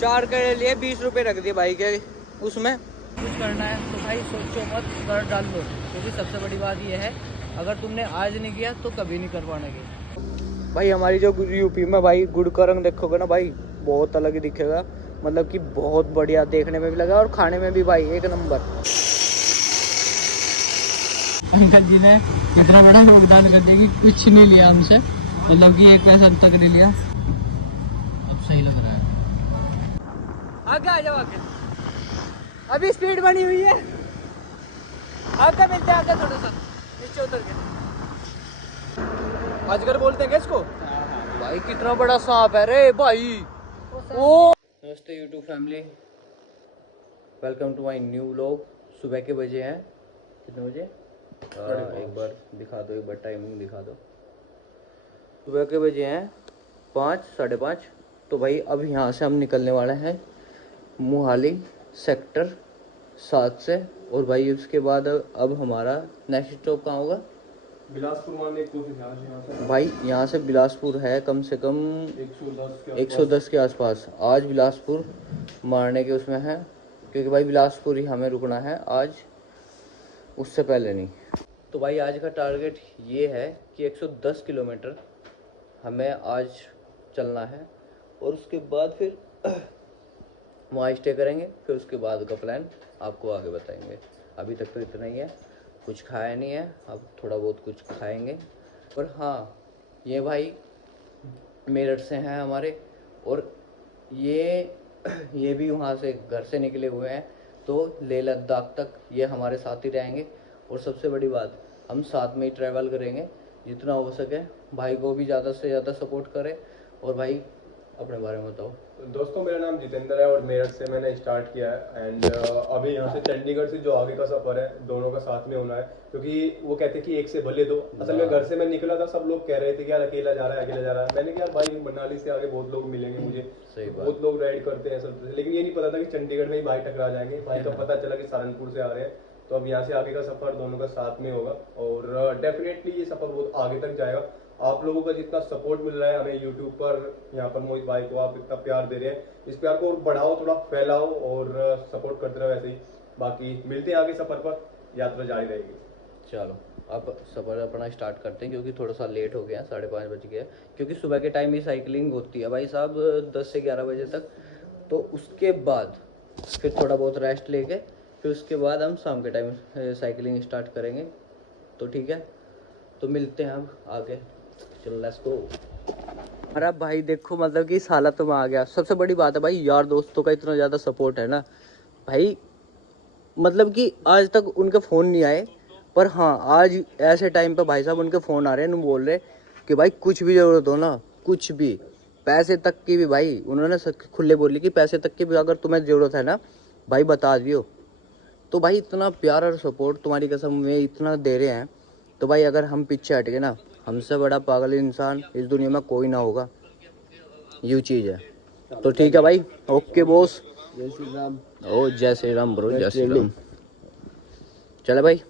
4 के लिए 20 रुपये रख दिए भाई के उसमें। कुछ करना है तो भाई सोचो मत, कर डाल लो, क्योंकि सबसे बड़ी बात यह है अगर तुमने आज नहीं किया तो कभी नहीं कर पाओगे। भाई हमारी जो यूपी में भाई गुड़ का रंग देखोगे ना भाई, बहुत अलग ही दिखेगा, मतलब कि बहुत बढ़िया देखने में भी लगा और खाने में भी भाई एक नंबर। अंकल जी ने इतना बड़ा योगदान कर दिया कि कुछ नहीं लिया हमसे, मतलब कि 1 पैसा तक नहीं लिया। अब सही लग रहा है। आगे आ जाओ आगे, अभी स्पीड बनी हुई है, आगे मिलते हैं, आगे थोड़ा सा नीचे उतर के। अजगर बोलते हैं क्या इसको? भाई कितना बड़ा सांप है रे भाई। ओ नमस्ते YouTube family, welcome to my new vlog. सुबह के बजे हैं, कितने बजे? एक बार दिखा दो, एक बार टाइमिंग दिखा दो। सुबह के बजे हैं 5, 5:30। तो भाई अब यहाँ से हम निकलने वाले हैं मोहाली सेक्टर 7 से, और भाई उसके बाद अब हमारा नेक्स्ट स्टॉप कहाँ होगा? बिलासपुर मारने की कोशिश है भाई यहाँ से बिलासपुर है कम से कम 110 के आसपास। आज बिलासपुर मारने के उसमें है, क्योंकि भाई बिलासपुर ही हमें रुकना है आज, उससे पहले नहीं। तो भाई आज का टारगेट ये है कि 110 किलोमीटर हमें आज चलना है, और उसके बाद फिर वहाँ स्टे करेंगे, फिर उसके बाद का प्लान आपको आगे बताएंगे। अभी तक तो इतना ही है, कुछ खाया नहीं है, अब थोड़ा बहुत कुछ खाएंगे। और हाँ, ये भाई मेरठ से हैं हमारे, और ये भी वहाँ से घर से निकले हुए हैं, तो लेह लद्दाख तक ये हमारे साथ ही रहेंगे। और सबसे बड़ी बात, हम साथ में ही ट्रैवल करेंगे, जितना हो सके भाई को भी ज़्यादा से ज़्यादा सपोर्ट करें। और भाई अपने बारे में बताओ। दोस्तों, मेरा नाम जितेंद्र है और मेरठ से मैंने स्टार्ट किया है। एंड अभी यहाँ से चंडीगढ़ से जो आगे का सफर है, दोनों का साथ में होना है, क्योंकि वो कहते हैं कि एक से भले दो। असल में घर से मैं निकला था, सब लोग कह रहे थे कि यार अकेला जा रहा है, अकेला जा रहा है। मैंने कहा भाई मनाली से आगे बहुत लोग मिलेंगे मुझे, बहुत लोग राइड करते हैं सब, लेकिन ये नहीं पता था कि चंडीगढ़ में ही भाई टकरा जाएंगे। भाई का पता चला कि सहारनपुर से आ रहे हैं, तो अब यहाँ से आगे का सफर दोनों का साथ में होगा, और डेफिनेटली ये सफर बहुत आगे तक जाएगा। आप लोगों का जितना सपोर्ट मिल रहा है हमें यूट्यूब पर, यहाँ पर मोहित भाई को आप इतना प्यार दे रहे हैं, इस प्यार को और बढ़ाओ, थोड़ा फैलाओ और सपोर्ट करते रहो ऐसे ही। बाकी मिलते हैं आगे सफर पर, यात्रा जारी रहेगी। चलो अब सफ़र अपना स्टार्ट करते हैं, क्योंकि थोड़ा सा लेट हो गया, 5:30 बज गया, क्योंकि सुबह के टाइम ही साइकिलिंग होती है भाई साहब 10 से 11 बजे तक। तो उसके बाद फिर थोड़ा बहुत रेस्ट लेके, फिर उसके बाद हम शाम के टाइम साइकिलिंग स्टार्ट करेंगे। तो ठीक है, तो मिलते हैं अब आगे। चलो लेट्स गो। अरे भाई देखो, मतलब कि इस हालत में आ गया। सबसे बड़ी बात है भाई, यार दोस्तों का इतना ज़्यादा सपोर्ट है ना भाई, मतलब कि आज तक उनके फ़ोन नहीं आए, पर हाँ आज ऐसे टाइम पे भाई साहब उनके फ़ोन आ रहे हैं, बोल रहे कि भाई कुछ भी ज़रूरत हो ना, कुछ भी, पैसे तक की भी, भाई उन्होंने खुले बोली कि पैसे तक की भी अगर तुम्हें ज़रूरत है ना भाई बता दियो। तो भाई इतना प्यार और सपोर्ट तुम्हारी कसम में इतना दे रहे हैं, तो भाई अगर हम पीछे हट गए ना, हमसे बड़ा पागल इंसान इस दुनिया में कोई ना होगा, यूँ चीज़ है। तो ठीक है भाई, ओके बॉस, जय श्री राम। ओ जय श्री राम ब्रो, जय श्री राम। चले भाई,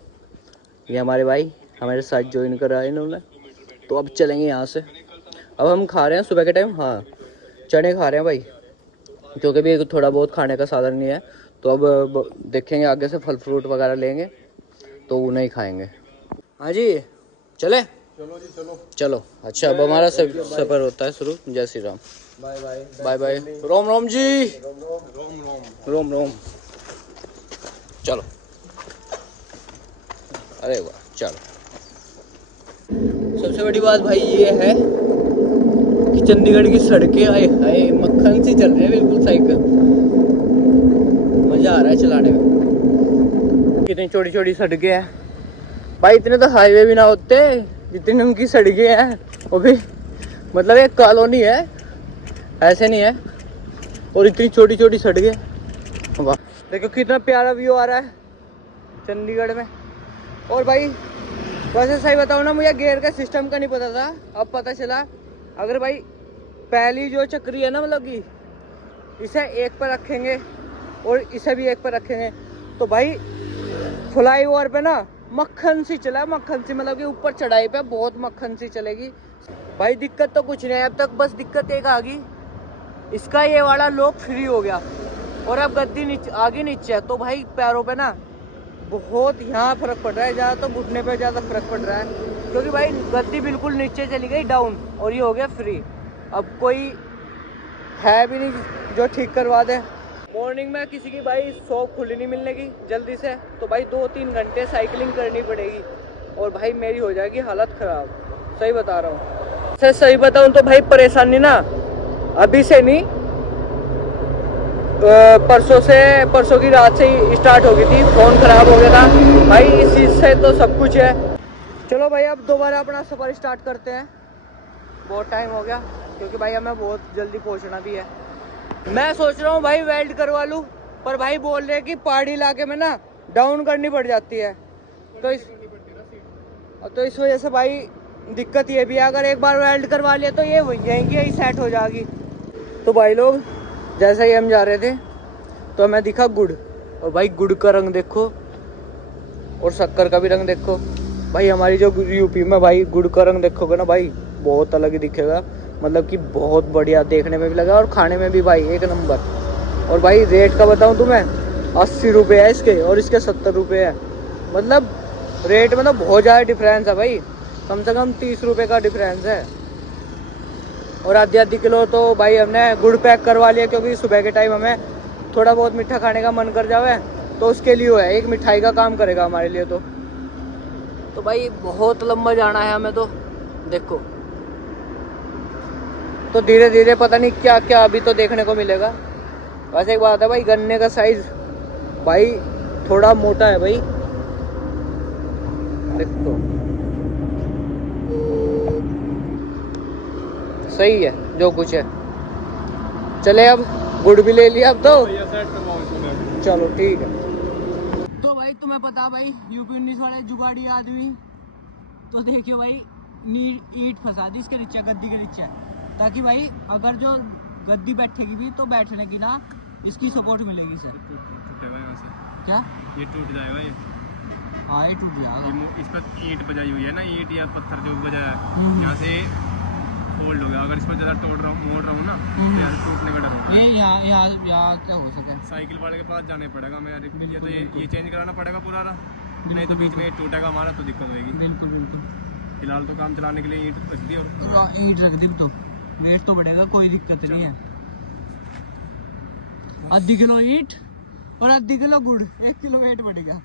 ये हमारे भाई हमारे साथ ज्वाइन करा है इन्होंने, तो अब चलेंगे यहाँ से। अब हम खा रहे हैं सुबह के टाइम, हाँ चने खा रहे हैं भाई, क्योंकि भी थोड़ा बहुत खाने का साधन नहीं है। तो अब देखेंगे आगे से, फल फ्रूट वगैरह लेंगे तो वो नहीं खाएंगे। हाँ जी चले, चलो जी चलो। चलो। अच्छा अब हमारा सफ़र होता है शुरू। जय Shri Ram, bye bye bye bye, रोम रोम जी, रोम रोम। चलो, अरे वाह, चलो। सबसे बड़ी बात भाई ये है कि चंडीगढ़ की सड़कें आए हाय मक्खन सी चल रही है बिल्कुल साइकिल, मजा आ रहा है चलाने में। कितनी छोटी छोटी सड़कें हैं भाई, इतने तो हाईवे भी ना होते जितनी उनकी सड़कें हैं। वो भी मतलब एक कॉलोनी है, ऐसे नहीं है, और इतनी छोटी छोटी सड़कें। वाह देखो कितना प्यारा व्यू आ रहा है चंडीगढ़ में। और भाई वैसे सही बताऊँ ना, मुझे गियर का सिस्टम का नहीं पता था, अब पता चला। अगर भाई पहली जो चक्री है ना, मतलब कि इसे एक पर रखेंगे और इसे भी एक पर रखेंगे, तो भाई फ्लाई ओवर पे ना मक्खन सी चला, मक्खन सी, मतलब कि ऊपर चढ़ाई पे बहुत मक्खन सी चलेगी भाई। दिक्कत तो कुछ नहीं है अब तक, बस दिक्कत एक आ गई इसका ये वाला लॉक फ्री हो गया और अब गद्दी नीचे आगे नीचे है, तो भाई पैरों पे ना बहुत यहाँ फर्क पड़ रहा है, ज़्यादा तो घुटने पे ज़्यादा फर्क पड़ रहा है, क्योंकि भाई गद्दी बिल्कुल नीचे चली गई डाउन और ये हो गया फ्री। अब कोई है भी नहीं जो ठीक करवा दे। मॉर्निंग में किसी की भाई शॉप खुली नहीं मिलने की जल्दी से, तो भाई 2-3 घंटे साइकिलिंग करनी पड़ेगी और भाई मेरी हो जाएगी हालत ख़राब, सही बता रहा हूँ। सही बताऊँ तो भाई परेशानी ना अभी से नहीं, परसों की रात से ही स्टार्ट हो गई थी। फ़ोन ख़राब हो गया था भाई, इस चीज़ से तो सब कुछ है। चलो भाई अब दोबारा अपना सफ़र स्टार्ट करते हैं, बहुत टाइम हो गया, क्योंकि भाई हमें बहुत जल्दी पहुंचना भी है। मैं सोच रहा हूँ भाई वेल्ड करवा लूँ, पर भाई बोल रहे हैं कि पहाड़ी इलाके में ना डाउन करनी पड़ जाती है, तो इस वजह से भाई दिक्कत ये भी है, अगर एक बार वेल्ड करवा लिया तो ये यहीं की यहीं सेट हो जाएगी। तो भाई लोग जैसे ही हम जा रहे थे तो हमें दिखा गुड़, और भाई गुड़ का रंग देखो और शक्कर का भी रंग देखो भाई। हमारी जो यूपी में भाई गुड़ का रंग देखोगे ना भाई बहुत अलग ही दिखेगा, मतलब कि बहुत बढ़िया देखने में भी लगा और खाने में भी भाई एक नंबर। और भाई रेट का बताऊं तुम्हें, 80 रुपये है इसके और इसके 70 रुपये है, मतलब रेट में तो बहुत ज़्यादा डिफरेंस है भाई, कम से कम 30 रुपये का डिफरेंस है। और आधी किलो तो भाई हमने गुड़ पैक करवा लिया, क्योंकि सुबह के टाइम हमें थोड़ा बहुत मीठा खाने का मन कर जावे तो उसके लिए है, एक मिठाई का काम करेगा हमारे लिए। तो भाई बहुत लंबा जाना है हमें, तो देखो तो धीरे धीरे पता नहीं क्या क्या अभी तो देखने को मिलेगा। वैसे एक बात है भाई, गन्ने का साइज भाई थोड़ा मोटा है भाई, देखो सही है जो कुछ है। चले अब गुड़ भी ले लिया अब तो, चलो ठीक है। तो भाई तुम्हें पता भाई यूपी 19 वाले जुगाड़ी आदमी, तो देखियो भाई ईंट फंसा दी इसके नीचे, गद्दी के नीचे, ताकि भाई अगर जो गद्दी बैठेगी भी तो बैठने की ना इसकी सपोर्ट मिलेगी सर। क्या ये टूट जाएगा ये? हाँ ये टूट जाएगा, इस पर ईंट बजाई हुई है ना, ईंट या पत्थर जो बजाया है यहाँ से फोल्ड हो गया, अगर इस पर ज़्यादा मोड़ रहा हूँ ना तो यार टूटने का डर होगा। ये यहाँ क्या हो सके, साइकिल वाले के पास जाने पड़ेगा मैं यार, ये तो ये चेंज कराना पड़ेगा पूरा, नहीं तो बीच में टूटेगा हमारा तो दिक्कत होगी। बिल्कुल बिल्कुल। फिलहाल तो काम चलाने के लिए ईंट रख दी, और ईंट रख दी तो वेट तो बढ़ेगा, कोई दिक्कत नहीं है। आधी किलो ईंट और आधी किलो गुड़, 1 किलो वेट बढ़ेगा।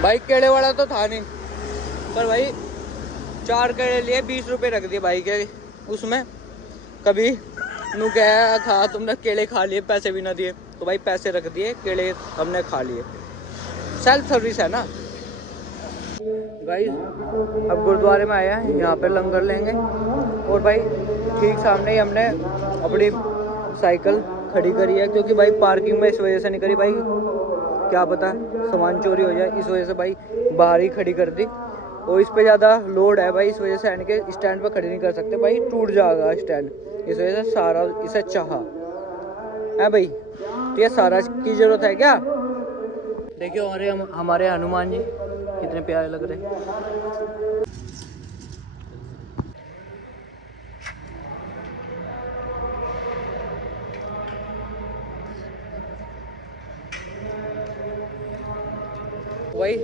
भाई केड़े वाला तो था नहीं, पर भाई 4 केड़े लिए 20 रुपए रख दिए भाई के उसमें। कभी नू क्या खा तुमने केले खा लिए, पैसे भी ना दिए, तो भाई पैसे रख दिए, केले हमने खा लिए, सेल्फ सर्विस है ना। गाइस अब गुरुद्वारे में आया है, यहाँ पे लंगर लेंगे, और भाई ठीक सामने ही हमने अपनी साइकिल खड़ी करी है, क्योंकि भाई पार्किंग में इस वजह से नहीं करी भाई, क्या पता सामान चोरी हो जाए, इस वजह से भाई बाहर ही खड़ी कर दी। और इस पे ज़्यादा लोड है भाई, इस वजह से इनके स्टैंड पे खड़ी नहीं कर सकते भाई, टूट जाएगा स्टैंड, इस वजह से सारा इसे चाहा है भाई। तो ये सारा की ज़रूरत है क्या? देखियो हमारे हनुमान जी कितने प्यारे लग रहे हैं। भाई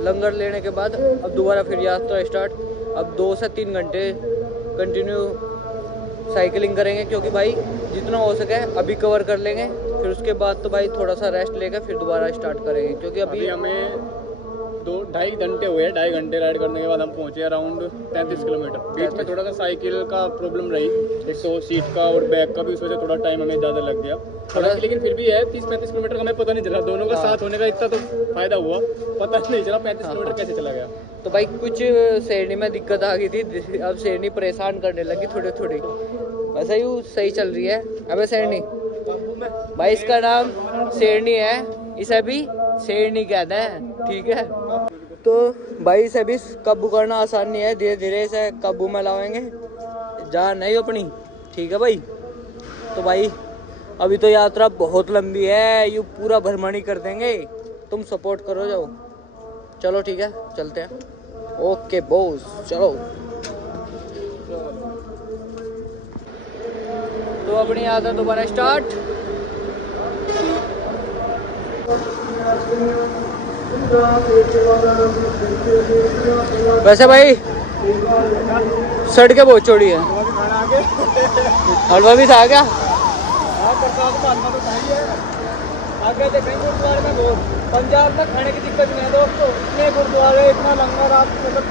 लंगर लेने के बाद अब दोबारा फिर यात्रा स्टार्ट। अब 2 से 3 घंटे कंटिन्यू साइकिलिंग करेंगे, क्योंकि भाई जितना हो सके अभी कवर कर लेंगे, फिर उसके बाद तो भाई थोड़ा सा रेस्ट लेकर फिर दोबारा स्टार्ट करेंगे, क्योंकि अभी हमें 2-2.5 घंटे हुए, 2.5 घंटे राइड करने के बाद हम पहुंचे अराउंड 33 किलोमीटर। बीच में थोड़ा सा साइकिल का प्रॉब्लम रही, एक तो सीट का और बैक का भी, उस वजह थोड़ा टाइम हमें ज़्यादा लग गया थोड़ा, लेकिन फिर भी है 30-35 किलोमीटर का हमें पता नहीं चला, दोनों का साथ होने का इतना तो फायदा हुआ, पता नहीं चला 35 किलोमीटर कैसे चला गया। तो भाई कुछ शेरनी में दिक्कत आ गई थी, अब शेरनी परेशान करने लगी थोड़ी थोड़ी, वैसे ही सही चल रही है। अबे शेरनी भाई, इसका नाम शेरनी है, इसे भी शेरनी कहते हैं, ठीक है। तो भाई इसे भी काबू करना आसान नहीं है, धीरे धीरे इसे काबू में लाएंगे, जान नहीं अपनी, ठीक है भाई। तो भाई अभी तो यात्रा बहुत लंबी है, ये पूरा भ्रमण कर देंगे, तुम सपोर्ट करो जाओ। चलो ठीक है, चलते हैं। ओके बॉस, चलो। तो अपनी यात्रा दोबारा स्टार्ट। वैसे भाई सड़कें बहुत चौड़ी है। हलवा भी था क्या? आगे देखेंगे गुरुद्वारे में बहुत, पंजाब में खाने की दिक्कत नहीं है दोस्तों, इतने गुरुद्वारे, इतना लंगर, आप मतलब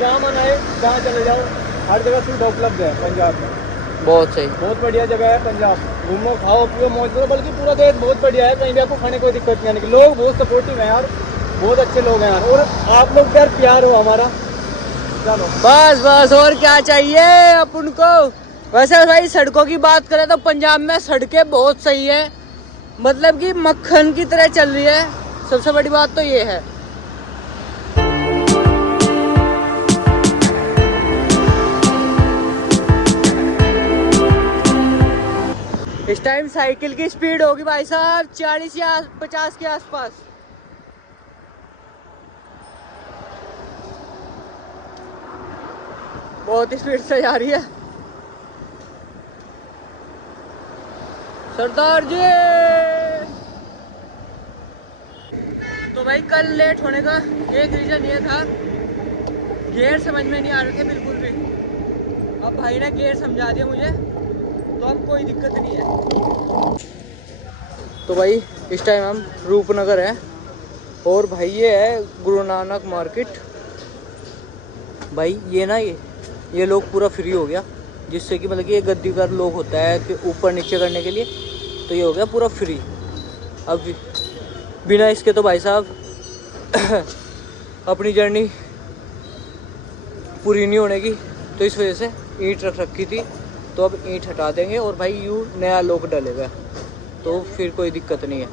जहाँ मन आए जहाँ चले जाओ, हर जगह सुविधा उपलब्ध है पंजाब में। बहुत सही, बहुत बढ़िया जगह है पंजाब। घूमो, खाओ, पियो, मौज करो, बल्कि पूरा देश बहुत बढ़िया है, कहीं भी आपको खाने की कोई दिक्कत नहीं आने की। लोग बहुत सपोर्टिव हैं यार, बहुत अच्छे लोग हैं यार, और आप लोग यार प्यार हो हमारा। चलो बस बस, और क्या चाहिए अपन को। वैसे भाई सड़कों की बात करें तो पंजाब में सड़कें बहुत सही है, मतलब कि मक्खन की तरह चल रही है। सबसे बड़ी बात तो ये है। इस टाइम साइकिल की स्पीड होगी भाई साहब 40 या 50 के आसपास। बहुत स्पीड से जा रही है। सरदार जी, तो भाई कल लेट होने का एक रीजन ये था, गियर समझ में नहीं आ रहे थे बिल्कुल भी। अब भाई ने गियर समझा दिया मुझे, तो अब कोई दिक्कत नहीं है। तो भाई इस टाइम हम रूपनगर है, और भाई ये है गुरु नानक मार्केट। भाई ये ना ये लोग पूरा फ्री हो गया, जिससे कि मतलब कि ये गद्दीकर लोग होता है कि ऊपर नीचे करने के लिए, तो ये हो गया पूरा फ्री। अब बिना इसके तो भाई साहब अपनी जर्नी पूरी नहीं होने की, तो इस वजह से ईंट रख रखी थी, तो अब ईंट हटा देंगे और भाई यूँ नया लोक डलेगा, तो फिर कोई दिक्कत नहीं है।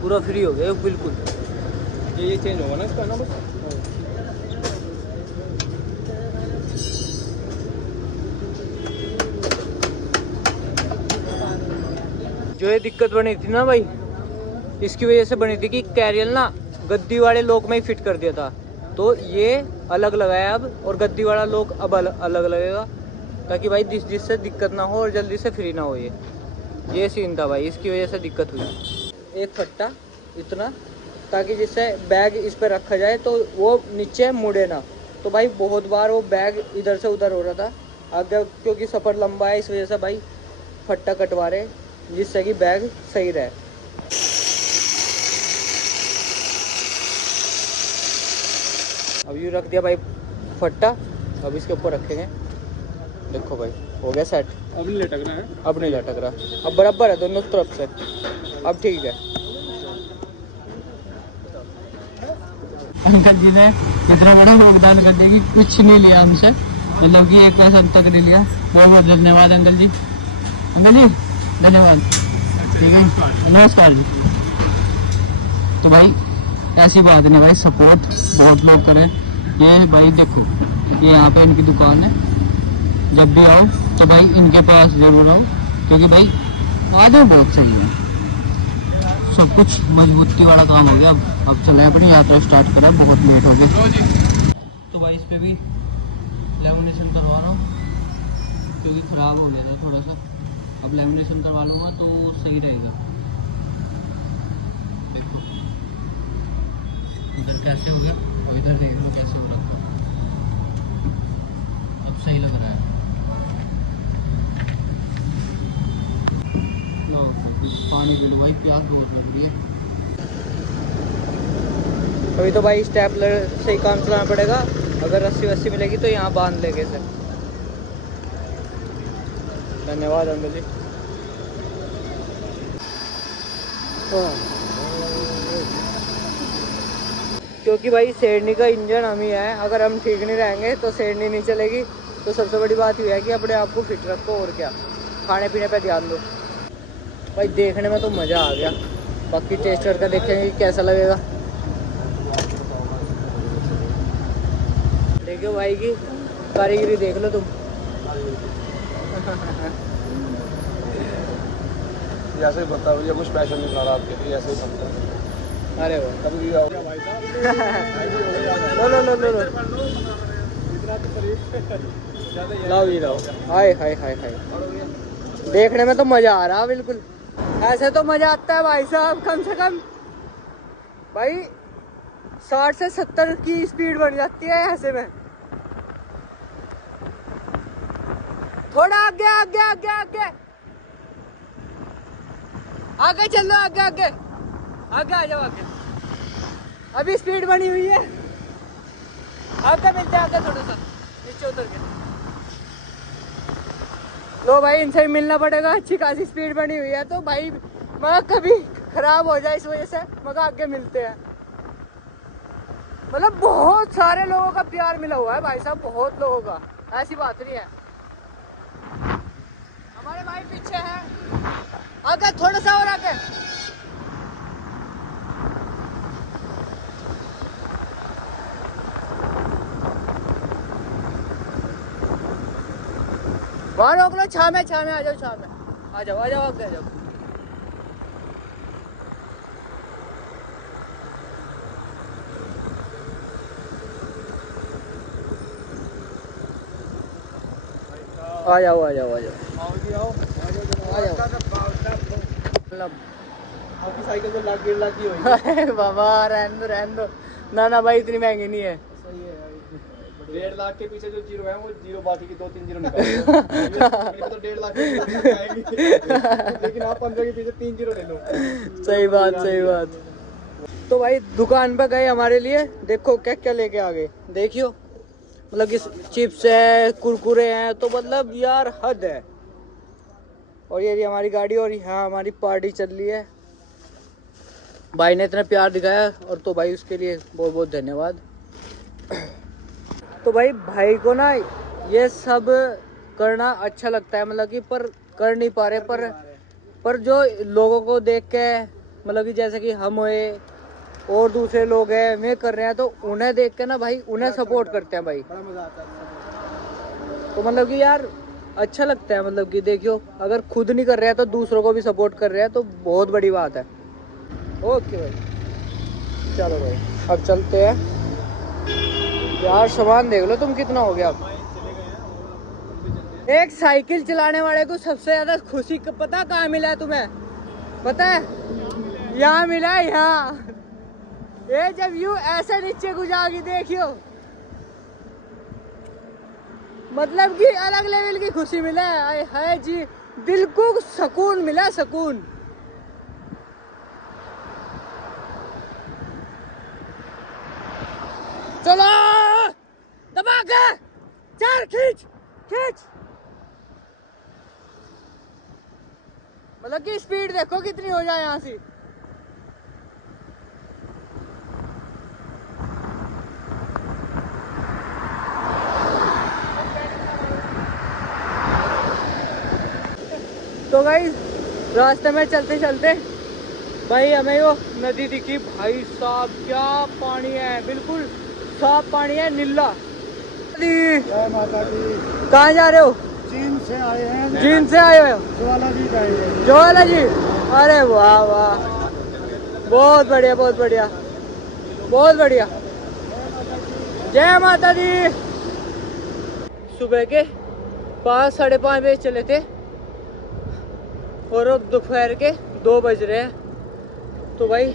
पूरा फ्री हो गया बिल्कुल। ये चेंज होगा ना इसका ना बस। जो ये दिक्कत बनी थी ना भाई, इसकी वजह से बनी थी कि कैरियल ना गद्दी वाले लोक में ही फिट कर दिया था, तो ये अलग लगाया अब, और गद्दी वाला लोक अब अलग लगेगा, ताकि भाई जिससे दिक्कत ना हो और जल्दी से फ्री ना हो। ये सीन था भाई, इसकी वजह से दिक्कत हुई। एक फट्टा इतना, ताकि जिससे बैग इस पर रखा जाए तो वो नीचे मुड़े ना। तो भाई बहुत बार वो बैग इधर से उधर हो रहा था आगे, क्योंकि सफ़र लंबा है, इस वजह से भाई फट्टा कटवा रहे, जिससे कि बैग सही रहे। अब यूँ रख दिया भाई फट्टा, अब इसके ऊपर रखेंगे। देखो भाई हो गया सेट। अब नहीं लटक रहा है, अब नहीं लटक रहा, अब बराबर है दोनों तरफ से, अब ठीक है। अंकल जी ने इतना बड़ा योगदान कर दिया कि कुछ नहीं लिया हमसे, मतलब कि एक पैसा तक नहीं लिया। बहुत बहुत धन्यवाद अंकल जी। अंकल जी धन्यवाद। ठीक है, नमस्कार जी। तो भाई ऐसी बात नहीं भाई, सपोर्ट बहुत लोग करें। ये भाई देखो, ये यहाँ पे इनकी दुकान है, जब भी आओ तो भाई इनके पास जरूर आओ, क्योंकि भाई वादे बहुत सही है, सब कुछ मजबूती वाला काम हो गया। अब चले अपनी यात्रा स्टार्ट करें, बहुत लेट हो गए। तो भाई इस पे भी लेमिनेशन करवा रहा हूँ, क्योंकि ख़राब हो गया था थोड़ा सा। अब लेमिनेशन करवा लूँगा तो सही रहेगा। देखो इधर कैसे हो गया, और इधर देख लो कैसे हो रहा, अब सही लग रहा है। लो पानी पी लो भाई, प्यास बहुत लग रही है। अभी तो भाई स्टेपलर से ही काम चलाना पड़ेगा, अगर रस्सी वस्सी मिलेगी तो यहाँ बांध लेंगे इसे। धन्यवाद अंकल जी। क्योंकि भाई शेरनी का इंजन हम ही है, अगर हम ठीक नहीं रहेंगे तो शेरनी नहीं चलेगी। तो सबसे बड़ी बात यह है कि अपने आप को फिट रखो, और क्या, खाने पीने पे ध्यान दो। भाई देखने में तो मज़ा आ गया, बाकी टेस्ट करके देखेंगे कैसा लगेगा। देखो भाई की कारीगरी देख लो तुम। ऐसे ही बनता है, कुछ स्पेशल नहीं खा आपके लिए, ऐसे ही बनता है। अरे वाह, कभी भी आओ भाई साहब। लो लो लो लो इतना तो शरीफ लाओ जी लाओ। हाय हाय हाय हाय, देखने में तो मजा आ रहा बिल्कुल। ऐसे तो मजा आता है भाई साहब, कम से कम भाई 60 से 70 की स्पीड बन जाती है ऐसे में। थोड़ा आगे आगे आगे आगे आगे चलो, आगे आगे आगे आ जाओ आगे। अभी स्पीड बनी हुई है, आगे मिलते हैं, आगे थोड़ा सा नीचे उतर के। लो भाई, इनसे ही मिलना पड़ेगा। अच्छी खासी स्पीड बनी हुई है तो भाई मैं कभी खराब हो जाए इस वजह से मगर आगे मिलते हैं। मतलब बहुत सारे लोगों का प्यार मिला हुआ है भाई साहब, बहुत लोगों का, ऐसी बात नहीं है। हमारे भाई पीछे है, आगे थोड़ा सा और आगे। वहाँ रोक लो, छाव में आ जाओ, छाव में आ जाओ, आ जाओ आगे आ जाओ। आ जाओ आ जाओ आ जाओ आ जाओ। मतलब आपकी साइकिल तो लाख 1.5 लाख की होगी। अरे बाबा रहने दो। ना भाई इतनी महंगी नहीं है। सही है यार, 1.5 लाख के पीछे जो जीरो है वो जीरो, बाकी की 2-3 जीरो निकाल तो 1.5 लाख की आएगी। लेकिन आप 15 के पीछे 3 जीरो ले लो। सही बात सही बात। तो भाई दुकान पे गए हमारे लिए, देखो क्या क्या लेके आ गए, देखियो। मतलब कि चिप्स है, कुरकुरे हैं, तो मतलब यार हद है। और ये हमारी गाड़ी, और यहाँ हमारी पार्टी चल रही है। भाई ने इतना प्यार दिखाया, और तो भाई उसके लिए बहुत बहुत धन्यवाद। तो भाई को ना ये सब करना अच्छा लगता है, मतलब कि पर कर नहीं पा रहे। पर जो लोगों को देख के, मतलब कि जैसे कि हम हुए और दूसरे लोग हैं वे कर रहे हैं, तो उन्हें देख के ना भाई उन्हें सपोर्ट करते हैं भाई। बड़ा मजा आता है। तो मतलब कि यार अच्छा लगता है, मतलब कि देखियो अगर खुद नहीं कर रहे हैं तो दूसरों को भी सपोर्ट कर रहे हैं, तो बहुत बड़ी बात है। ओके भाई, चलो भाई अब चलते हैं। यार सामान देख लो तुम कितना हो गया। एक साइकिल चलाने वाले को सबसे ज्यादा खुशी पता कहाँ मिला है तुम्हें? पता है? यहाँ मिला है, यहाँ। ये जब यूं ऐसे नीचे को जाएगी देखियो, मतलब कि अलग लेवल की खुशी मिला है। हाय जी, दिल को सुकून मिला, सुकून। चलो दबा के चल, खींच खींच। मतलब कि स्पीड देखो कितनी हो जाए यहाँ से। तो गाइस रास्ते में चलते चलते भाई हमें वो नदी दिखी। भाई साहब क्या पानी है, बिल्कुल साफ पानी है, नीला। जय माता दी। कहाँ जा रहे हो? चीन से आए हैं। चीन से आए हो? ज्वाला जी का है। ज्वाला जी, अरे वाह वाह, बहुत बढ़िया बहुत बढ़िया बहुत बढ़िया। जय माता दी। सुबह के 5 साढ़े 5 बजे चले थे और अब दोपहर के 2 बज रहे हैं। तो भाई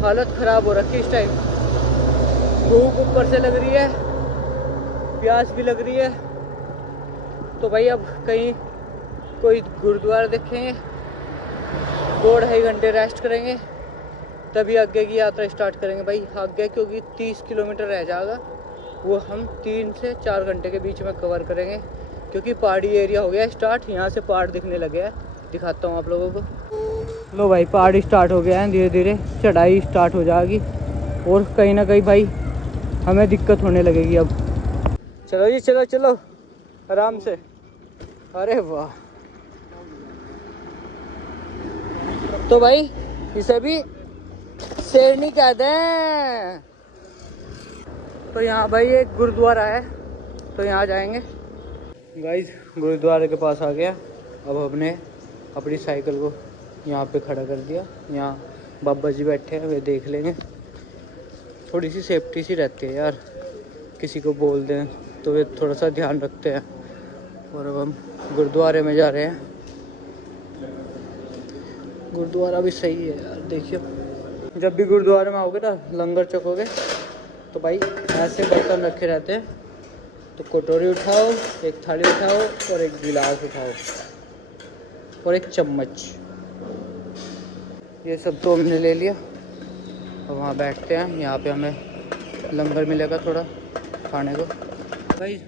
हालत ख़राब हो रखी इस टाइम। भूख ऊपर से लग रही है, प्यास भी लग रही है। तो भाई अब कहीं कोई गुरुद्वारा देखेंगे, 2-2.5 घंटे रेस्ट करेंगे, तभी आगे की यात्रा स्टार्ट करेंगे भाई। आगे क्योंकि 30 किलोमीटर रह जाएगा, वो हम 3 से 4 घंटे के बीच में कवर करेंगे, क्योंकि पहाड़ी एरिया हो गया स्टार्ट। यहाँ से पहाड़ दिखने लगे हैं, दिखाता हूँ आप लोगों को। लो भाई पहाड़ स्टार्ट हो गया है, धीरे धीरे चढ़ाई स्टार्ट हो जाएगी और कहीं ना कहीं भाई हमें दिक्कत होने लगेगी अब। चलो जी चलो चलो आराम से। अरे वाह, तो भाई इसे भी शेरनी कहते हैं। तो यहाँ भाई एक गुरुद्वारा है, तो यहाँ जाएंगे। गाइस गुरुद्वारे के पास आ गया। अब हमने अपनी साइकिल को यहाँ पे खड़ा कर दिया। यहाँ बाबा जी बैठे हैं, वे देख लेंगे। थोड़ी सी सेफ्टी सी रहती है यार, किसी को बोल दें तो वे थोड़ा सा ध्यान रखते हैं। और अब हम गुरुद्वारे में जा रहे हैं। गुरुद्वारा भी सही है यार, देखिए जब भी गुरुद्वारे में आओगे ना, लंगर चखोगे तो भाई ऐसे बर्तन रखे रहते हैं। तो कटोरी उठाओ, एक थाली उठाओ और एक गिलास उठाओ और एक चम्मच, ये सब तो हमने ले लिया। और वहाँ बैठते हैं, यहाँ पे हमें लंगर मिलेगा थोड़ा खाने को। भाई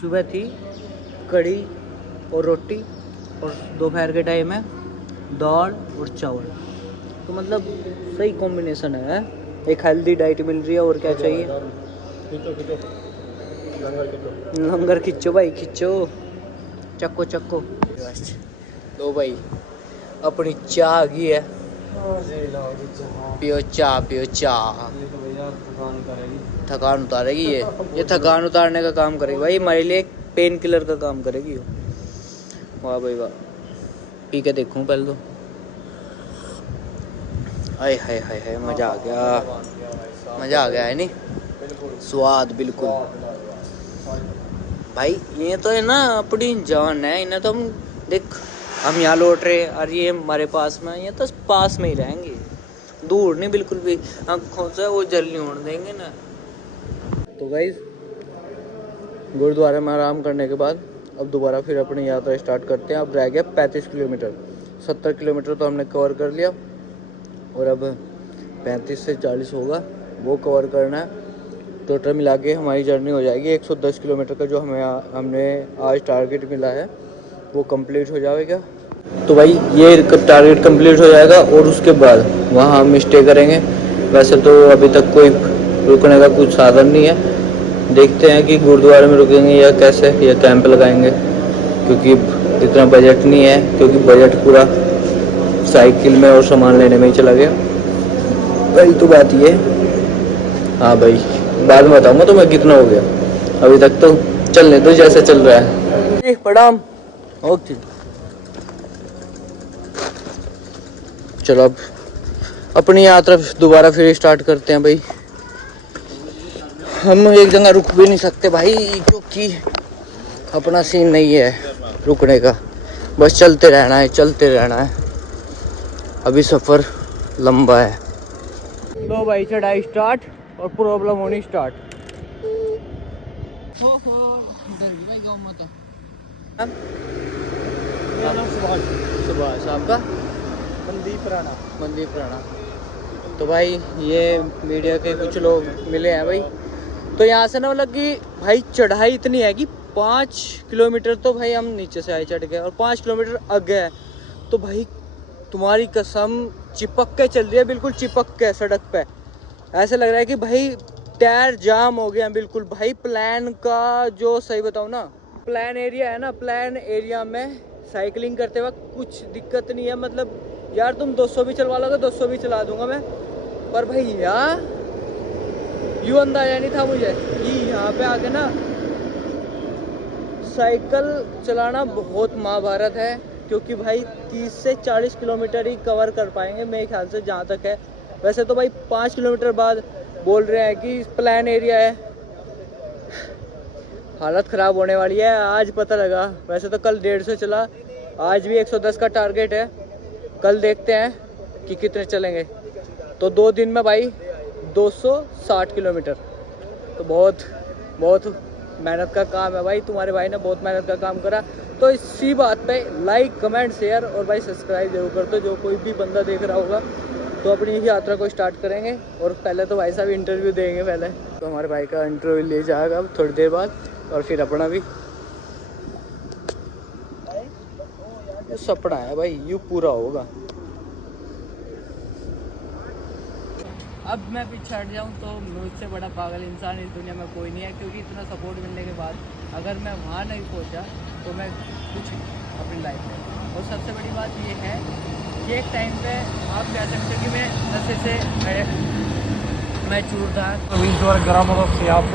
सुबह थी कढ़ी और रोटी, और दोपहर के टाइम है दाल और चावल। तो मतलब सही कॉम्बिनेशन है, एक हेल्दी डाइट मिल रही है। और क्या चाहिए? लंगर खिंचो भाई, खिंचो, चक्को चक्को। लो भाई अपनी चाय आ गई है, पियो चाय, पियो चाय। थकान उतारेगी ये थकान उतारने का काम करेगी भाई, हमारे लिए एक पेन किलर का काम करेगी। वाह भाई वाह, पी के देखूं पहले तो। हाय हाय हाय हाय, मज़ा आ गया, मज़ा आ गया है नहीं, स्वाद बिल्कुल भाई। ये तो है ना अपनी जान है, इन्हें तो हम देख, हम यहाँ लौट रहे और ये हमारे पास में, ये तो पास में ही रहेंगे, दूर नहीं बिल्कुल भी। आँखों से वो जल नहीं होने देंगे ना। तो गाइस गुरुद्वारे में आराम करने के बाद अब दोबारा फिर अपनी यात्रा स्टार्ट करते हैं। अब रह गया 35 किलोमीटर, 70 किलोमीटर तो हमने कवर कर लिया और अब 35 से 40 होगा, वो कवर करना है। टोटल मिला के हमारी जर्नी हो जाएगी 110 किलोमीटर का, जो हमने आज टारगेट मिला है वो कंप्लीट हो जाएगा। तो भाई ये टारगेट कंप्लीट हो जाएगा और उसके बाद वहाँ हम स्टे करेंगे। वैसे तो अभी तक कोई रुकने का कुछ साधन नहीं है, देखते हैं कि गुरुद्वारे में रुकेंगे या कैसे, या कैंप लगाएंगे, क्योंकि इतना बजट नहीं है, क्योंकि बजट पूरा साइकिल में और सामान लेने में ही चला गया। वही तो बात ये, हाँ भाई बाद में बताऊँगा तो मैं कितना हो गया, अभी तक तो चलने दो जैसे चल रहा है। प्रणाम। ओके चलो अब अपनी यात्रा दोबारा फिर स्टार्ट करते हैं भाई। हम एक जगह रुक भी नहीं सकते भाई, क्योंकि अपना सीन नहीं है रुकने का, बस चलते रहना है, चलते रहना है। अभी सफ़र लंबा है। लो भाई चढ़ाई स्टार्ट और प्रॉब्लम होनी स्टार्ट। मेरा नाम सुभाष। सुभाष, आपका? मनदीप राणा। मनदीप राणा। तो भाई ये मीडिया के कुछ लोग मिले हैं भाई। तो यहाँ से ना मतलब कि भाई चढ़ाई इतनी है कि 5 किलोमीटर तो भाई हम नीचे से आए चढ़ गए, और 5 किलोमीटर आगे है। तो भाई तुम्हारी कसम चिपक के चल रही है, बिल्कुल चिपक के सड़क पे। ऐसे लग रहा है कि भाई टायर जाम हो गया बिल्कुल भाई। प्लान का जो सही बताऊँ ना, प्लान एरिया है ना, प्लान एरिया में साइकिलिंग करते वक्त कुछ दिक्कत नहीं है। मतलब यार तुम 200 भी चलवा लोगे, 200 भी चला दूंगा मैं, पर भाई यार यूँ अंदाजा नहीं था मुझे कि यहाँ पे आके ना साइकिल चलाना बहुत महाभारत है। क्योंकि भाई 30 से 40 किलोमीटर ही कवर कर पाएंगे मेरे ख्याल से, जहाँ तक है। वैसे तो भाई 5 किलोमीटर बाद बोल रहे हैं कि प्लान एरिया है। हालत ख़राब होने वाली है, आज पता लगा। वैसे तो कल 150 चला, आज भी 110 का टारगेट है। कल देखते हैं कि कितने चलेंगे। तो 2 दिन में भाई 260 किलोमीटर, तो बहुत मेहनत का काम है भाई। तुम्हारे भाई ने बहुत मेहनत का काम करा। तो इसी बात पे लाइक, कमेंट, शेयर और भाई सब्सक्राइब जरूर कर दो, जो कोई भी बंदा देख रहा होगा। तो अपनी ही यात्रा को स्टार्ट करेंगे, और पहले तो भाई साहब इंटरव्यू देंगे पहले। तो हमारे भाई का इंटरव्यू ले जाएगा अब थोड़ी देर बाद, और फिर अपना भी। ये सपना है भाई, यूँ पूरा होगा। अब मैं पीछे हट जाऊँ तो मुझसे बड़ा पागल इंसान इस दुनिया में कोई नहीं है। क्योंकि इतना सपोर्ट मिलने के बाद अगर मैं वहाँ नहीं पहुँचा तो मैं कुछ अपनी लाइफ में। और सबसे बड़ी बात ये है कि एक टाइम पे आप कह सकते हो कि मैं नशे से मैं चूरदार प्रवेश द्वार ग्रामों से आप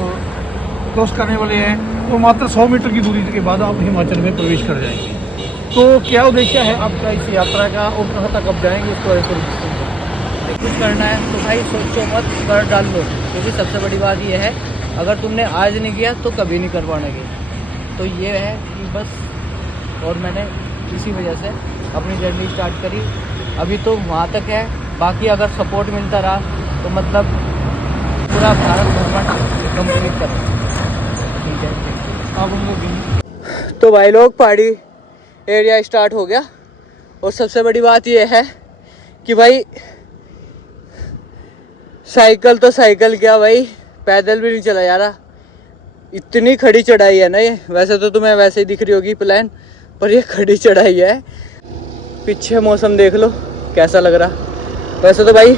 क्रॉस करने वाले हैं तो मात्र 100 मीटर की दूरी के बाद आप हिमाचल में प्रवेश कर जाएंगे। तो क्या उद्देश्य है आपका इस यात्रा का और कहाँ तक आप जाएंगे उसको कुछ करना है तो भाई सोचो मत, कर डाल लो। क्योंकि सबसे बड़ी बात ये है, अगर तुमने आज नहीं किया तो कभी नहीं कर पाओगे। तो ये है कि बस, और मैंने इसी वजह से अपनी जर्नी स्टार्ट करी। अभी तो वहाँ तक है, बाकी अगर सपोर्ट मिलता रहा तो मतलब पूरा भारत भ्रमण कंप्लीट करो। ठीक है, आप हम लोग तो भाई लोग पहाड़ी एरिया स्टार्ट हो गया। और सबसे बड़ी बात ये है कि भाई साइकिल तो साइकिल क्या भाई, पैदल भी नहीं चला जा रहा। इतनी खड़ी चढ़ाई है ना ये। वैसे तो तुम्हें वैसे ही दिख रही होगी प्लान, पर ये खड़ी चढ़ाई है। पीछे मौसम देख लो कैसा लग रहा। वैसे तो भाई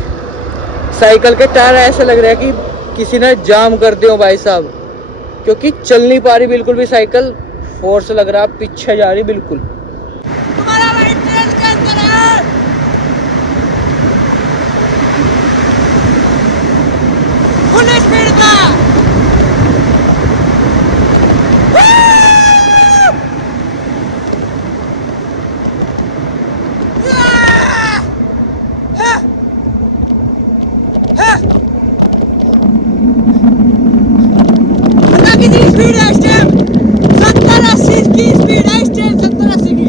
साइकिल के टायर ऐसे लग रहे हैं कि किसी ने जाम कर दिए हो भाई साहब, क्योंकि चल नहीं पा रही बिल्कुल भी साइकिल। फोर्स लग रहा पीछे जा रही बिल्कुल। तुम्हारा भाई ट्रेन के अंदर है। फुल स्पीड का कितनी स्पीड है इस टाइम? 70-80 की स्पीड है इस टाइम, 70-80 की।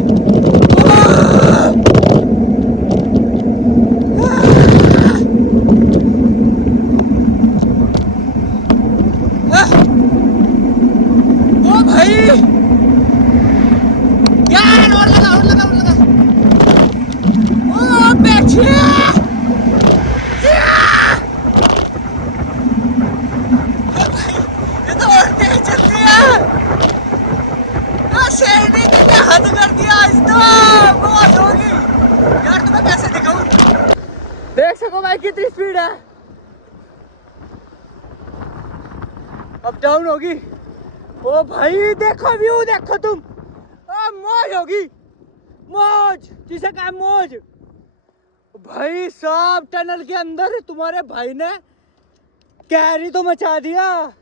ओ भाई यार, और लगा। ओ बैठिए। हद कर दिया आज तो, बहुत होगी यार। तुम्हें कैसे दिखाऊं? देख सको भाई कितनी स्पीड है। अब डाउन होगी। ओ भाई देखो व्यू, देखो तुम। मौज होगी, मौज जिसे कहा मौज। भाई साहब टनल के अंदर तुम्हारे भाई ने कैरी तो मचा दिया।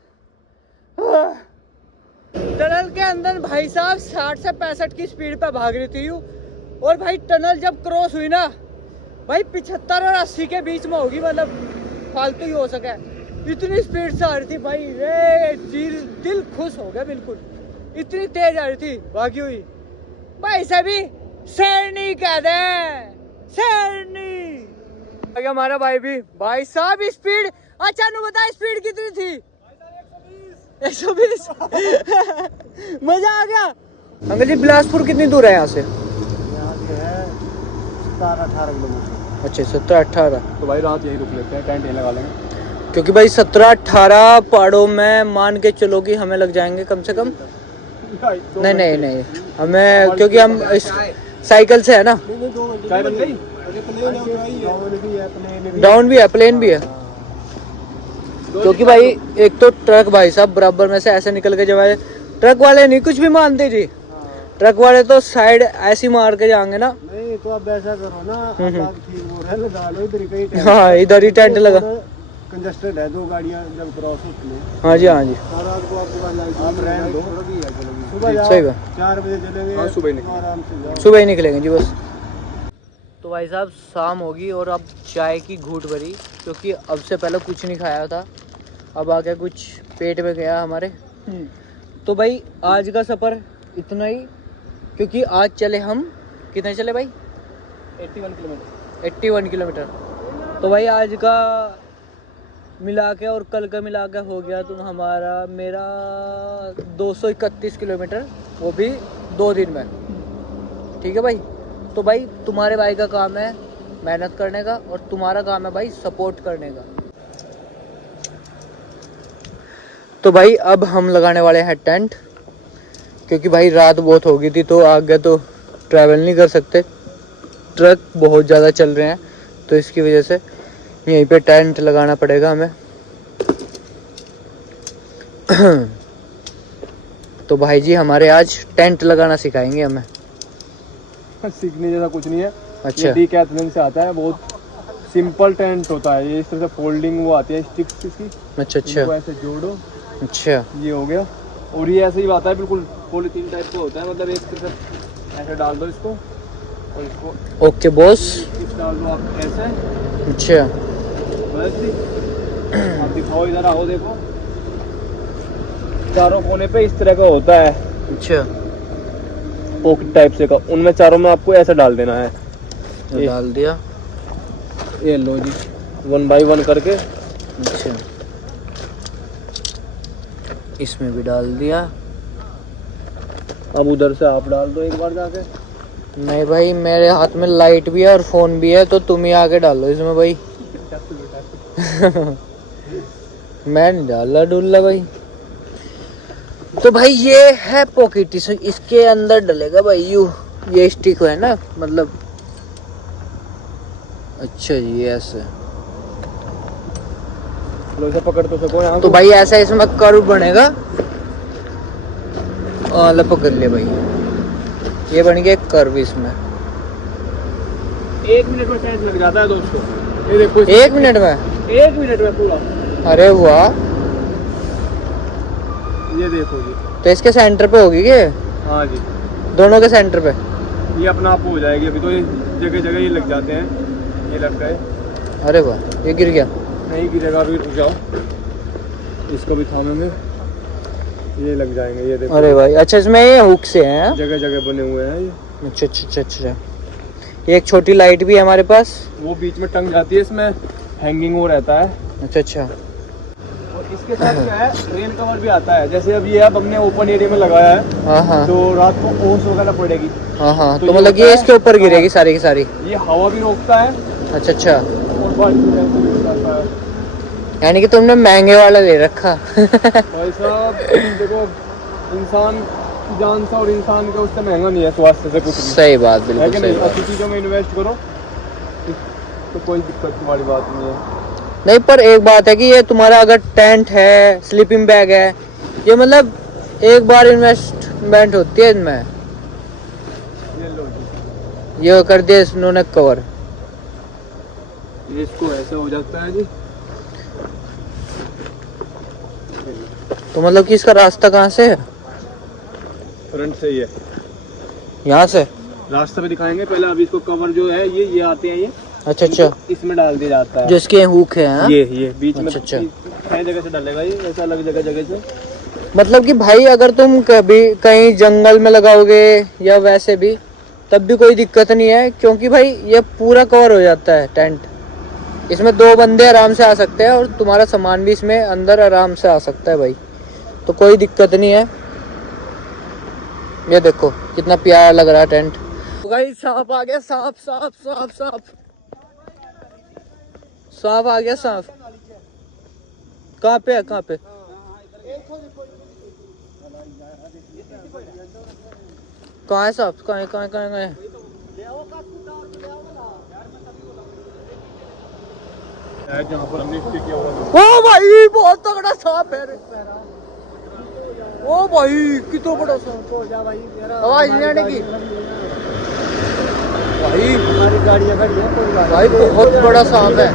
टनल के अंदर भाई साहब 60 से 65 की स्पीड पे भाग रही थी। और भाई टनल जब क्रॉस हुई ना भाई 75 और 80 के बीच में होगी, मतलब फालतू ही हो सके। इतनी स्पीड से आ रही थी भाई, रे दिल खुश हो गया बिल्कुल। इतनी तेज आ रही थी भागी हुई। भाई सभी शेरनी कह दे, शेरनी। हमारा भाई भी भाई साहब स्पीड। अच्छा नु बता स्पीड कितनी थी? 120। मजा आ गया। अंकल जी बिलासपुर कितनी दूर है यहाँ से? 17-18 किलोमीटर। अच्छा 17-18। तो भाई रात यही रुक लेते हैं, टेंट यहीं लगा लेंगे। क्योंकि भाई 17-18 पहाड़ों में मान के चलो कि हमें लग जाएंगे कम से कम। नहीं हमें, क्योंकि हम साइकिल से है ना। डाउन भी है, प्लेन भी है। क्योंकि भाई एक तो ट्रक भाई साहब बराबर में से ऐसे निकल के जाए। ट्रक वाले नहीं कुछ भी मानते जी। ट्रक वाले तो साइड ऐसी मार के जाएंगे ना। नहीं तो आप ऐसा करो ना, आप ठीक हो रहा है, लगा लो इधर कहीं टेंट। हाँ इधर ही टेंट लगा। कंजस्टेड है, 2 गाड़ियां जब क्रॉस होती हैं। हाँ जी, हाँ जी। रात को आप रहने दो, सुबह सही बात। 4 बजे चलेंगे। हाँ, सुबह निकलेंगे। आराम से जाओ। सुबह ही निकलेंगे जी बस। तो भाई साहब शाम होगी और अब चाय की घूंट भरी, क्योंकि अब से पहले कुछ नहीं खाया था। अब आके कुछ पेट में गया हमारे। तो भाई आज का सफ़र इतना ही, क्योंकि आज चले हम कितने चले भाई? 81 किलोमीटर। तो भाई आज का मिला के और कल का मिला के हो गया तो मेरा 231 किलोमीटर, वो भी 2 दिन में। ठीक है भाई। तो भाई तुम्हारे भाई का काम है मेहनत करने का और तुम्हारा काम है भाई सपोर्ट करने का। तो भाई अब हम लगाने वाले हैं टेंट, क्योंकि भाई रात बहुत हो गई थी तो आगे तो ट्रैवल नहीं कर सकते। ट्रक बहुत ज़्यादा चल रहे हैं तो इसकी वजह से यहीं पे टेंट लगाना पड़ेगा हमें। तो भाई जी हमारे आज टेंट लगाना सिखाएंगे हमें। सीखने जैसा कुछ नहीं है। अच्छा। डीकैथलॉन से आता है, बहुत सिंपल टेंट होता है ये, इस तरह से फोल्डिंग वो आती है स्टिक्स इसकी, अच्छा इनको ऐसे जोड़ो, अच्छा ये हो गया। और ये ऐसे ही आता है बिल्कुल पॉलीथीन टाइप का होता है, मतलब एक तरह से ऐसे डाल दो इसको और इसको ओके बॉस। स्टिक्स डाल दो आप ऐसे, अच्छा बस आप दिखाओ, इधर आओ, देखो चारों कोने पे इस तरह का होता है अच्छा, पॉकेट टाइप से का, उनमें चारों में आपको ऐसे डाल देना है। तो ये- डाल दिया। ये लो जी, 1 बाई 1 करके अच्छा इसमें भी डाल दिया। अब उधर से आप डाल दो एक बार जाके। नहीं भाई मेरे हाथ में लाइट भी है और फोन भी है, तो तुम ही आके डालो इसमें भाई। मैं नहीं डाला डुल्ला भाई। तो भाई ये है पॉकेट, इसके अंदर डलेगा भाई यू, ये स्टिक है ना मतलब। अच्छा ये ऐसे, लो इसे पकड़ तो सको यहाँ तो को। भाई ऐसा इसमें कर्व बनेगा। और पकड़ ले भाई, ये बन गया कर्व इसमें। 1 मिनट में टेंट लग जाता है दोस्तों, ये देखो 1 मिनट में? 1 मिनट में पूरा। अरे वाह। ये देखो जी, तो इसके सेंटर पे होगी क्या? हाँ जी, दोनों के सेंटर पे? ये अपना आप हो जाएगी। अभी तो ये जगह जगह ये लग जाते हैं, ये लग गए। अरे वाह, ये गिर गया। नहीं गिरेगा, अभी रुक जाओ, इसको भी थामेंगे, ये लग जाएंगे। ये देखो, अरे भाई अच्छा, इसमें ये हुक से हैं? जगह जगह बने हुए हैं ये। अच्छा अच्छा अच्छा अच्छा। ये एक छोटी लाइट भी है हमारे पास। वो बीच में टंग जाती है, इसमें हैंगिंग वो रहता है। अच्छा अच्छा। और इसके साथ क्या है, रेन कवर भी आता है। जैसे अब ये अब हमने ओपन एरिया में लगाया है, हाँ हाँ तो रात को ओस वगैरह पड़ेगी, हाँ हाँ, तो तो ये मतलब होता ये है- इसके ऊपर गिरेगी सारी की सारी? ये हवा भी रोकता है अच्छा अच्छा, और बारिश भी ऐसे भी हो जाता है। यानी कि तुमने महंगे वाला ले रखा। भाई साहब देखो, इंसान की जान से और इंसान के उससे महंगा नहीं है स्वास्थ्य से कुछ भी, सही बात, है बिल्कुल कि सही नहीं? बात। अच्छी चीज़ों में इन्वेस्ट करो तो कोई दिक्कत वाली बात नहीं है। नहीं पर एक बात है कि ये तुम्हारा अगर टेंट है, स्लीपिंग बैग है, ये मतलब एक बार इन्वेस्टमेंट होती है इनमें। ये लो जी, ये कर दिया इन्होंने कवर। ये इसको ऐसे हो जाता है जी। तो मतलब कि इसका रास्ता कहाँ से है? फ्रंट से ही है, यहाँ से? रास्ते पे दिखाएंगे पहले। अभी इसको कवर जो है ये आते हैं, ये अच्छा अच्छा, इसमें डाल दिया जाता है। जो इसके हुक है हाँ? ये बीच में अच्छा, अच्छा। छह जगह से डालेगा, ये ऐसा अलग जगह जगह से। मतलब कि भाई अगर तुम कभी कहीं जंगल में लगाओगे या वैसे भी, तब भी कोई दिक्कत नहीं है, क्योंकि भाई ये पूरा कवर हो जाता है टेंट। इसमें 2 बंदे आराम से आ सकते हैं और तुम्हारा सामान भी इसमें अंदर आराम से आ सकता है भाई, तो कोई दिक्कत नहीं है। ये देखो कितना प्यारा लग रहा है टेंट। भाई सांप आ गया, सांप सांप सांप सांप सांप आ गया, सांप। कहाँ पे है, कहाँ पे? कहाँ है सांप? कहाँ है, कहाँ है, कहाँ है? जहाँ पर हमने स्टे किया हुआ ओ भाई बहुत तगड़ा सांप है रे। ओ भाई कितना बड़ा सांप। आवाज नहीं आने की भाई, हमारी गाड़ियाँ खड़ी है, कोई बात भाई बहुत बड़ा सांप है,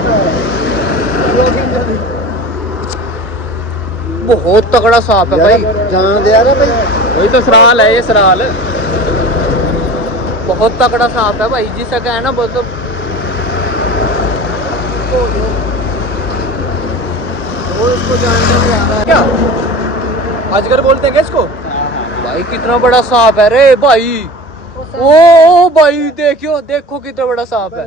बहुत तगड़ा सांप है भाई। जान दे यार भाई, वही तो सराल है, ये सराल है। बहुत तगड़ा सांप है भाई, जिसे कहे ना बहुत। क्या अजगर बोलते हैं क्या इसको? भाई कितना बड़ा सांप है रे भाई। ओ भाई देखियो, देखो कितना बड़ा सांप है।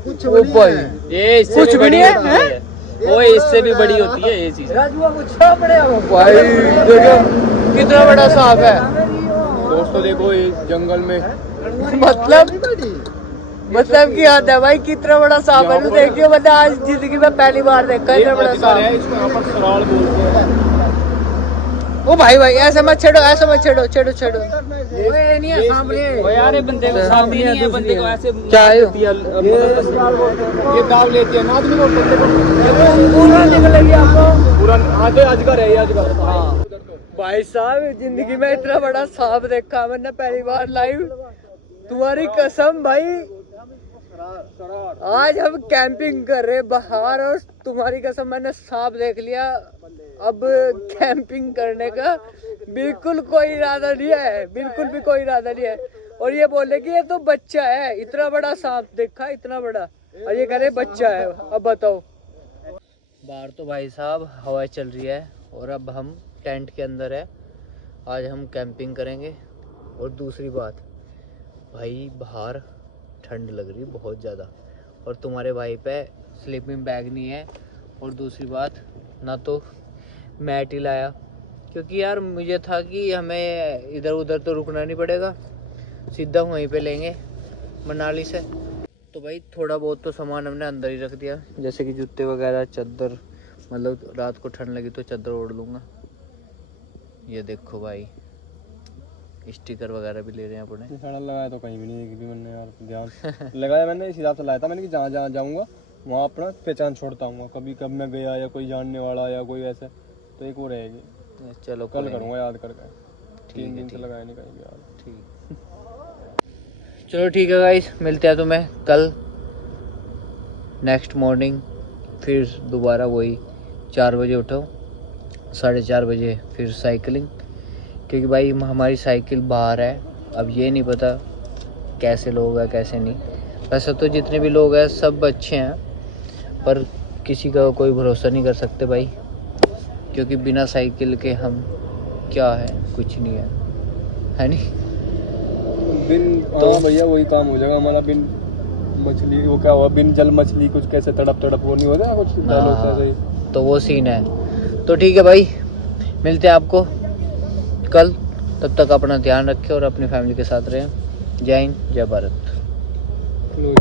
कुछ ओ भाई ये कुछ भी नहीं है, हैं? वो इससे भी बड़ी होती है ये चीज। भाई देखो कितना बड़ा सांप है। दोस्तों देखो, ये जंगल में मतलब की याद है भाई, कितना बड़ा सांप है। देखियो मतलब आज जिंदगी में पहली बार देखा है इतना बड़ा अजगर है, सांप। इसको यहाँ पर सराल बोलते हैं। ओ भाई भाई ऐसे मत छेड़ो, ऐसे मत छेड़ो, छेड़ो छेड़ो। ओ यार, ये बंदे को सामने नहीं है, बंदे को ऐसे क्या है? ये दाव लेती है ना, आदमी को पूरा निकलेगी आपको पूरा। हाँ जो अजगर है, ये अजगर। हाँ भाई साहब जिंदगी में इतना बड़ा सांप देखा मैंने पहली बार लाइव, तुम्हारी कसम भाई। आज हम कैंपिंग कर रहे बाहर और तुम्हारी कसम मैंने सांप देख लिया। अब कैंपिंग करने का बिल्कुल कोई इरादा नहीं है, बिल्कुल भी कोई इरादा नहीं है। और ये बोले कि ये तो बच्चा है, इतना बड़ा सांप देखा, इतना बड़ा, और ये कह रहे बच्चा है। अब बताओ। बाहर तो भाई साहब हवा चल रही है और अब हम टेंट के अंदर है। आज हम कैंपिंग करेंगे। और दूसरी बात भाई, बाहर ठंड लग रही बहुत ज़्यादा और तुम्हारे भाई पे स्लीपिंग बैग नहीं है। और दूसरी बात, ना तो मैट ही लाया, क्योंकि यार मुझे था कि हमें इधर उधर तो रुकना नहीं पड़ेगा, सीधा वहीं पे लेंगे मनाली से। तो भाई थोड़ा बहुत तो सामान हमने अंदर ही रख दिया, जैसे कि जूते वगैरह, चादर, मतलब रात को ठंड लगी तो चादर ओढ़ लूँगा। ये देखो भाई, स्टिकर वगैरह भी ले रहे हैं अपने। सड़क लगाया तो कहीं भी नहीं है मैंने यार, ध्यान लगाया मैंने इस हिसाब से लाया था मैंने कि जहाँ जहाँ जाऊँगा वहाँ अपना पहचान छोड़ता हूँ। कभी कब मैं गया या कोई जानने वाला या कोई ऐसा, तो एक वो रहेगी। चलो कल करूँगा याद करके, ठीक 3 है, दिन से ठीक। लगाया नहीं कहीं भी याद। ठीक, चलो ठीक है गाइस, मिलते हैं तुम्हें कल नेक्स्ट मॉर्निंग। फिर दोबारा वही 4 बजे उठो, 4:30 बजे फिर साइकिलिंग, क्योंकि भाई हमारी साइकिल बाहर है। अब ये नहीं पता कैसे लोग हैं कैसे नहीं। वैसे तो जितने भी लोग हैं सब अच्छे हैं, पर किसी का कोई भरोसा नहीं कर सकते भाई, क्योंकि बिना साइकिल के हम क्या है, कुछ नहीं है नहीं। बिन तो- हाँ भैया वही काम हो जाएगा हमारा। बिन मछली, वो क्या हुआ, बिन जल मछली कुछ कैसे तड़प तड़प, वो नहीं होता कुछ डायलॉग ऐसे ही। हाँ, तो वो सीन है। तो ठीक है भाई, मिलते हैं आपको कल। तब तक अपना ध्यान रखें और अपनी फैमिली के साथ रहें। जय हिंद, जय भारत। लो जी।